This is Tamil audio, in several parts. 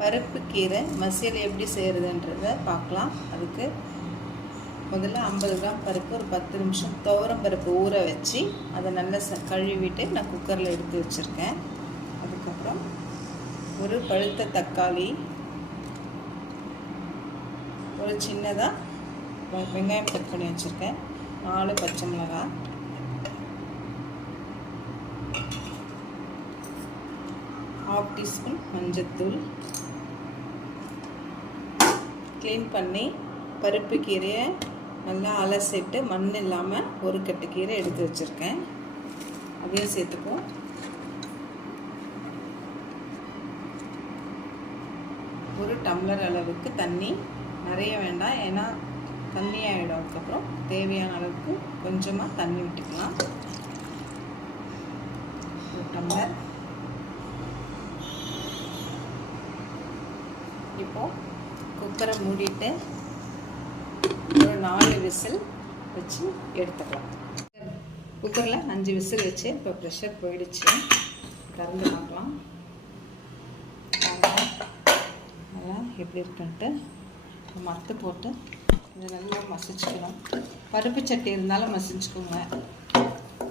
பருப்பு கீரை மசியல் எப்படி செய்கிறதுன்றத பார்க்கலாம். அதுக்கு முதல்ல ஐம்பது கிராம் பருப்பு ஒரு பத்து நிமிஷம் துவரம் பருப்பு ஊற வச்சு அதை நல்லா ச கழுவிட்டு நான் குக்கரில் எடுத்து வச்சுருக்கேன். அதுக்கப்புறம் ஒரு பழுத்த தக்காளி ஒரு சின்னதாக வெங்காயம் கட் பண்ணி வச்சுருக்கேன். நாலு பச்சை மிளகாய் ஹாஃப் டீஸ்பூன் மஞ்சத்தூள் க்ளீன் பண்ணி பருப்பு கீரையை நல்லா அலசிட்டு மண் இல்லாமல் ஒரு கட்டு கீரை எடுத்து வச்சுருக்கேன். அதையும் சேர்த்துப்போம் ஒரு டம்ளர் அளவுக்கு தண்ணி. நிறைய வேண்டாம் ஏன்னா தண்ணி ஆகிடும் அதுக்கப்புறம். தேவையான அளவுக்கு கொஞ்சமாக தண்ணி விட்டுக்கலாம் ஒரு டம்ளர். இப்போது குக்கரை மூடிட்டு ஒரு நாலு விசில் வச்சு எடுத்துக்கலாம். குக்கரில் அஞ்சு விசில் வச்சு இப்போ ப்ரெஷர் போயிடுச்சு. திறந்து பார்க்கலாம். நல்லா எப்படி இருக்குன்ட்டு மத்து போட்டு இதை நல்லா மசிச்சுக்கணும். பருப்பு சட்டி இருந்தாலும் மசிச்சுக்கோங்க.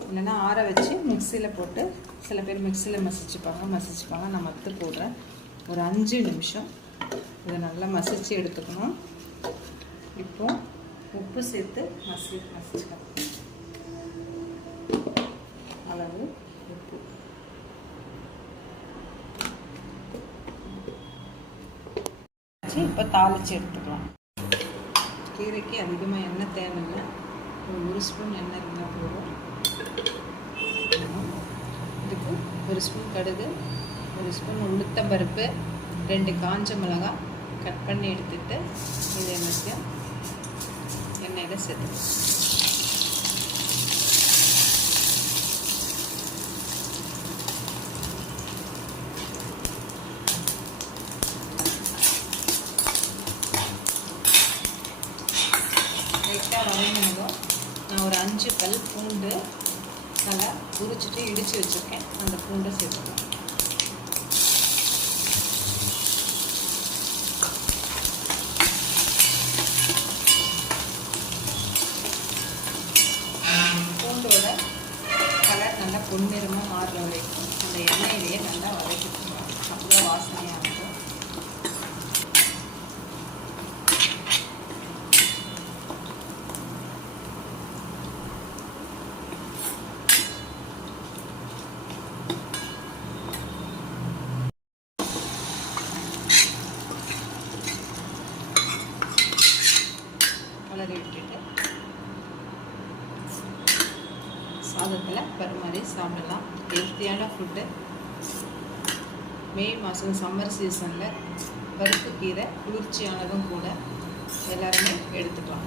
இல்லைன்னா ஆற வச்சு மிக்சியில் போட்டு சில பேர் மிக்சியில் மசிச்சுப்பாங்க மசிச்சுப்பாங்க. நான் மத்து போடுறேன். ஒரு அஞ்சு நிமிஷம் இதை நல்லா மசிச்சு எடுத்துக்கணும். இப்போ உப்பு சேர்த்து மசி மசிச்சுக்கலாம். அளவு உப்பு. இப்போ தாளித்து எடுத்துக்கலாம். கீரைக்கு அதிகமாக எண்ணெய் தேவையில்லை. ஒரு ஒரு ஸ்பூன் எண்ணெய் இருந்தால் போதும். இதுக்கு ஒரு ஸ்பூன் கடுகு ஒரு ஸ்பூன் உளுத்தம்பருப்பு ரெண்டு காஞ்ச மிளகாய் கட் பண்ணி எடுத்துட்டு இது எல்லாத்தையும் எண்ணெயில் சேர்த்துக்கலாம். லைட்டாக வதங்கினதும் நான் ஒரு அஞ்சு பல் பூண்டு நல்லா உரிச்சிட்டு இடித்து வச்சுருக்கேன். அந்த பூண்டை சேர்த்துக்கலாம். பொன்னிறமாக மாறுற வரைக்கும் அந்த எண்ணெயிலேயே நல்லா வதக்கிட்டு அப்படியே வாசனையாக இருக்கும். வளர விட்டுட்டு சாதத்தில் பரிமாறி சாப்பிடலாம். ஹெல்த்தியான ஃபுட்டு மே மாதம் சம்மர் சீசனில் பருப்பு கீரை குளிர்ச்சியானதும் கூட எல்லாருமே எடுத்துக்கலாம்.